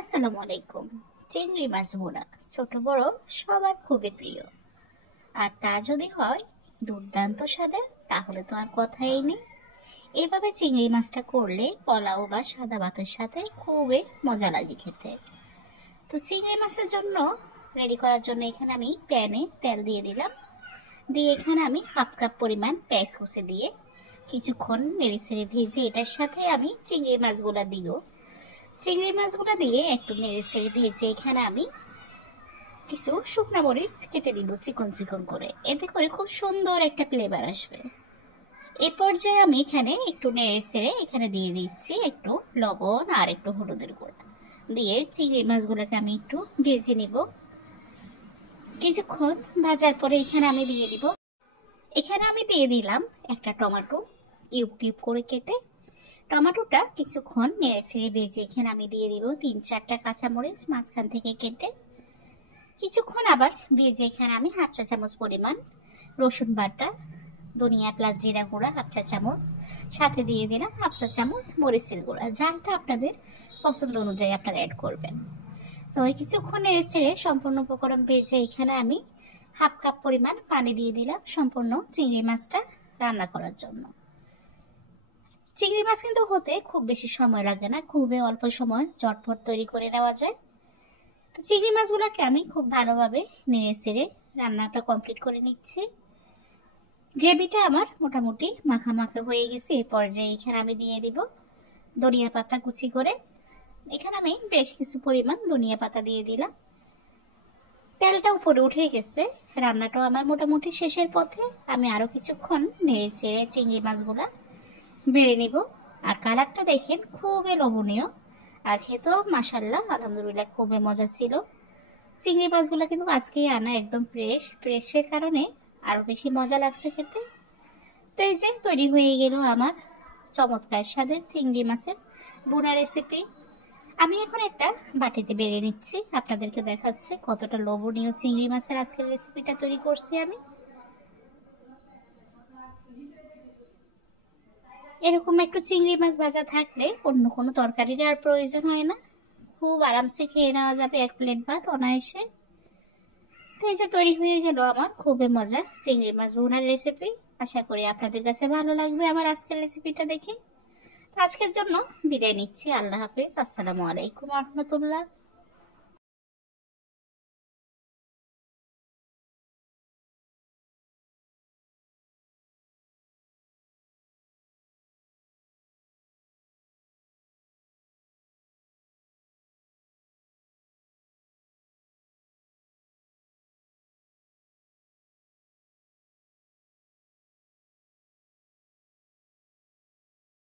আসসালামু আলাইকুম। চিংড়ি মাছ ভুনা ছোট বড় সবার খুবই প্রিয়। আর তা যদি হয় দুর্দান্ত স্বাদের, তাহলে তো আর কথাই নেই। এভাবে চিংড়ি মাছটা করলে পোলাও বা সাদা ভাতের সাথে খুবই মজা লাগে খেতে। তো চিংড়ি মাছের জন্য রেডি করার জন্য এখানে আমি প্যানে তেল দিয়ে দিলাম। দিয়ে এখানে আমি হাফ কাপ পরিমাণ পেঁয়াজ কুচি দিয়ে কিছুক্ষণ নেড়েচেড়ে ভেজে এটার সাথে আমি চিংড়ি মাছগুলা দিব। চিংড়ি মাছগুলো দিয়ে একটু নেড়ে ছেড়ে ভেজে এখানে আমি কিছু শুকনা মরিচ কেটে দিব চিকন চিকন করে, এতে করে খুব সুন্দর একটা ফ্লেভার আসবে। এই পর্যায়ে আমি এখানে একটু নেড়ে ছেড়ে এখানে দিয়ে দিচ্ছি একটু লবণ আর একটু হলুদের গুঁড়া দিয়ে চিংড়ি মাছগুলোকে আমি একটু ভেজে নিব। কিছুক্ষণ ভাজার পরে এখানে আমি দিয়ে দিলাম একটা টমেটো কিউব কিউব করে কেটে। টমেটোটা কিছুক্ষণ নেড়ে ছেড়ে ভেজে এখানে আমি দিয়ে দিব 3-4টা কাঁচামরিচ মাঝখান থেকে কেটে। কিছুক্ষণ আবার ভেজে এখানে আমি হাফ চা চামচ পরিমাণ রসুন বাটা, ধনিয়া প্লাস জিরা গুঁড়া হাফ চা চামচ, সাথে দিয়ে দিলাম হাফ চা চামচ মরিচের গুঁড়া, ঝালটা আপনাদের পছন্দ অনুযায়ী আপনারা অ্যাড করবেন। তো কিছুক্ষণ নেড়ে ছেড়ে সম্পূর্ণ উপকরণ ভেজে এখানে আমি হাফ কাপ পরিমাণ পানি দিয়ে দিলাম সম্পূর্ণ চিংড়ি মাছটা রান্না করার জন্য। চিংড়ি মাছ কিন্তু হতে খুব বেশি সময় লাগে না, খুবই অল্প সময় চটপট তৈরি করে নেওয়া যায়। তো চিংড়ি মাছগুলোকে আমি খুব ভালোভাবে নেড়ে ছেড়ে রান্নাটা কমপ্লিট করে নিচ্ছি। গ্রেভিটা আমার মোটামুটি মাখা মাখা হয়ে গেছে। এই পর্যায়ে এখানে আমি দিয়ে দিব ধনিয়া পাতা কুচি করে। এখানে আমি বেশ কিছু পরিমাণ ধনিয়া পাতা দিয়ে দিলাম। তেলটা উপরে উঠে গেছে, রান্নাটাও আমার মোটামুটি শেষের পথে। আমি আরো কিছুক্ষণ নেড়ে ছেড়ে চিংড়ি মাছগুলা বেড়ে নিব। আর কালারটা দেখেন খুবই লোভনীয়, আর খেতেও মাশাআল্লাহ আলহামদুলিল্লাহ খুবই মজা ছিল। চিংড়ি মাছগুলো কিন্তু আজকেই আনা, একদম ফ্রেশের কারণে আরো বেশি মজা লাগছে খেতে। তো এই যে তৈরি হয়ে গেল আমার চমৎকার স্বাদের চিংড়ি মাছের বোনা রেসিপি। আমি এখন একটা বাটিতে বেড়ে নিচ্ছি, আপনাদেরকে দেখাচ্ছে কতটা লোভনীয় চিংড়ি মাছের আজকের রেসিপিটা তৈরি করছি আমি। এরকম একটু চিংড়ি মাছ ভাজা থাকলে অন্য কোনো তরকারির আর প্রয়োজন হয় না, খুব আরামসে খেয়ে নেওয়া যাবে এক প্লেট ভাত অনায়াসে। তো এই যে তৈরি হয়ে গেল আমার খুবই মজার চিংড়ি মাছ ভুনার রেসিপি। আশা করি আপনাদের কাছে ভালো লাগবে আমার আজকের রেসিপিটা দেখে। আজকের জন্য বিদায় নিচ্ছি। আল্লাহ হাফেজ। আসসালামু আলাইকুম ওয়া রাহমাতুল্লাহ।